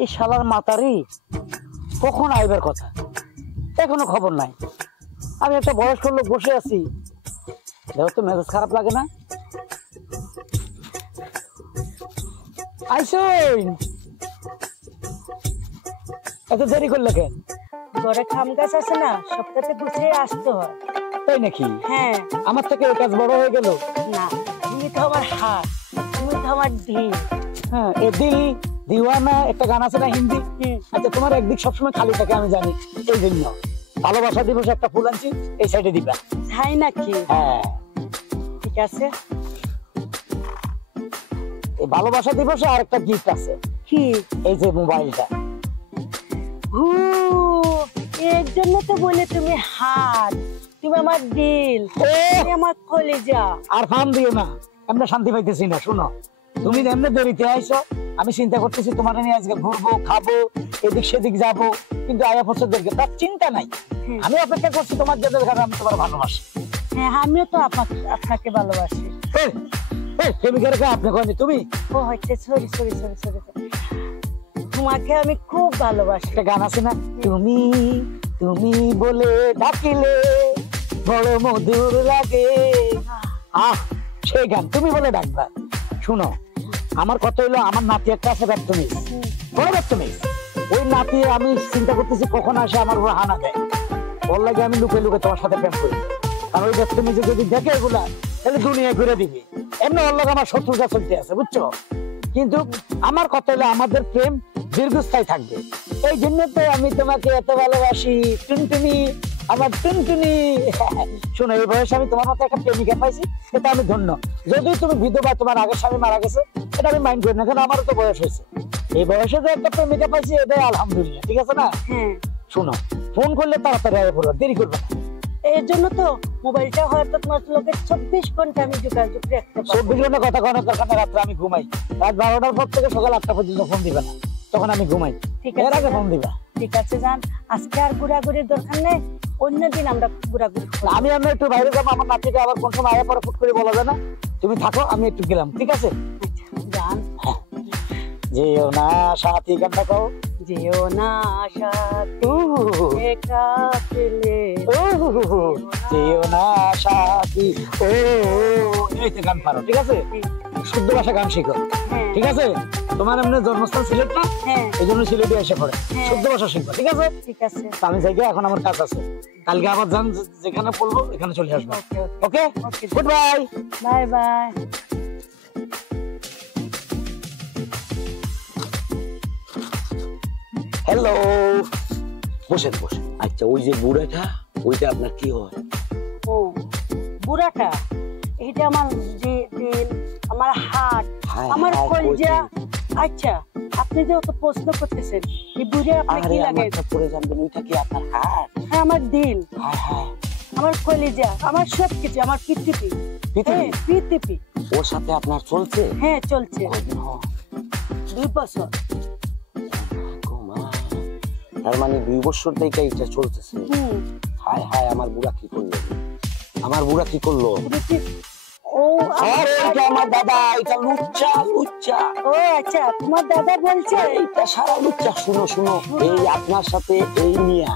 এই শালার মাতারি কখন আইবার কথা, এখনো খবর নাই। আমি একটা বয়স্ক লোক বসে আছি, দেখো তো মেজাজ খারাপ লাগে না? আইসুন, এত দেরি করলে কেন? ঘরে খাম গাছ আছে না, সপ্তাহে গুছিয়ে আসতে হয়। তাই নাকি? হ্যাঁ। আমার থেকে এই কাজ বড় হয়ে গেল। না, তুমি তো আমার হাত, তুমি তো আমার দিল। হ্যাঁ, এ দিল দিওয়ানা একটা গান আছে না হিন্দি? আচ্ছা, তোমার একদিক সবসময় খালি থাকে আমি জানি, এই জন্য ভালোবাসা দিবসে একটা ফুল আনছি, এই সাইডে দিবা। তাই নাকি? হ্যাঁ ঠিক আছে। এই ভালোবাসা দিবসে আর একটা গিফট আছে। কি? এই যে মোবাইলটা। এর জন্য তো বলে তুমি হাত, তুমি আমার দিল, তুমি আমার কলিজা। আর ফান দিও না, আমরা শান্তি পাইতেছি না। শোনো, তুমি এমনি দেরিতে আইছো, আমি চিন্তা করতেছি তোমার নিয়ে আজকে ঘুরবো, খাবো, এদিক সেদিক যাবো, কিন্তু আয়া পছন্দেরকে তার চিন্তা নাই। আমি অপেক্ষা করছি তোমার জন্য, কারণ আমি তোমার ভালোবাসি। হ্যাঁ, আমিও তো আপনাকে ভালোবাসি। আপনি কয়নি তুমি? ও হচ্ছে, সরি সরি সরি সরি, তোমাকে আমি খুব ভালোবাসি। একটা গান আছে না, তুমি তুমি বলে ডাকিলে বড় মধুর লাগে, সেই গান তুমি বলে ডাকবা। শুনো, আমার কথা হইলো, আমার নাতি একটা আছে ব্যাপটমিস, বড় ব্যাপটমিস। ওই নাতি আমি চিন্তা করতেছি কখন আসে আমার উপর হানা দেয়। ওর লাগে আমি লুকে লুকে তোমার সাথে প্রেম করি, কারণ ওই ব্যাপটমিসে যদি দেখে এগুলা তাহলে দুনিয়া ঘুরে দিবে। এমনি ওর লাগে আমার শত্রুতা চলতে আছে, বুঝছো? কিন্তু আমার কথা হলো আমাদের প্রেম দীর্ঘস্থায়ী থাকবে, এই জন্য তো আমি তোমাকে এত ভালোবাসি টুনটুনি, আমার টুনটুনি। শোনো, এই বয়সে আমি তোমার মতো একটা প্রেমিকা পাইছি, এটা আমি ধন্য। যদি তুমি বিধবা, তোমার আগের স্বামী মারা গেছে, এটা আমি মাইন্ড করি না, কারণ আমারও তো বয়স হয়েছে। এই বয়সে যে একটা প্রেমিকা পাইছি, এটাই আলহামদুলিল্লাহ, ঠিক আছে না? শোনো, ফোন করলে তাড়াতাড়ি আগে পড়বা, দেরি করবে না। এর জন্য তো মোবাইলটা হয়তো তোমার লোকে 24 ঘন্টা আমি যোগাযোগ রাখতে পারি। 24 ঘন্টা কথা কওয়ার দরকার না, রাত্রে আমি ঘুমাই। রাত 12টার পর থেকে সকাল 8টা পর্যন্ত ফোন দিবে না, তখন আমি ঘুমাই। এর আগে ফোন দিবা। ঠিক আছে জান, আজকে আর ঘোরাঘুরির দরকার নেই, অন্যদিন আমরা ঘোরাঘুরি করব। আমি একটু বাইরে যাবো, আমার নাতিটা আবার কোন সময় আয়া পরে ফুট করে বলা যায় না। তুমি থাকো, আমি একটু গেলাম, ঠিক আছে? জান, যেও না সাথী, গানটা কও। যেও না সাথী একা পেলে, যেও না সাথী। ও এই তো গান পারো, ঠিক আছে? শুদ্ধ ভাষা গান শিখো, ঠিক আছে? তোমার এমনি জন্মস্থান সিলেট না, এই জন্য সিলেটে এসে পড়ে, শুদ্ধ ভাষা শিখবো, ঠিক আছে? ঠিক আছে। আমি যাই, এখন আমার কাজ আছে, কালকে আবার যান, যেখানে বলবো এখানে চলে আসবো। Okay, good bye. Bye bye. Hello, বসেন বসেন। আচ্ছা, ওই যে বুড়াটা, ওইটা আপনার কি হয়? ও বুড়াটা, এটা আমার দিল, আমার হাত, আমার কলিজা। আচ্ছা, আপনি যে অত প্রশ্ন করতেছেন, এই বুড়ে আপনি কি লাগে? পরে জানবেন, ওইটা কি আপনার হাত? হ্যাঁ, আমার দিল, আমার কলিজা, আমার সবকিছু, আমার পৃথিবী। পৃথিবী। ওর সাথে আপনার চলছে? হ্যাঁ, চলছে। 2 বছর। তার মানে 2 বছর থেকে এটা চলতেছে? হায় হায়, আমার বুড়া কি করলো? আমার বুড়া কি করলো? ও আরে, এটা আমার দাদা, এটা লুচ্চা লুচ্চা। ও আচ্ছা, তোমার দাদা বলছে এটা সারা লুচ্চা। শুনো শুনো, এই আপনার সাথে এই মিয়া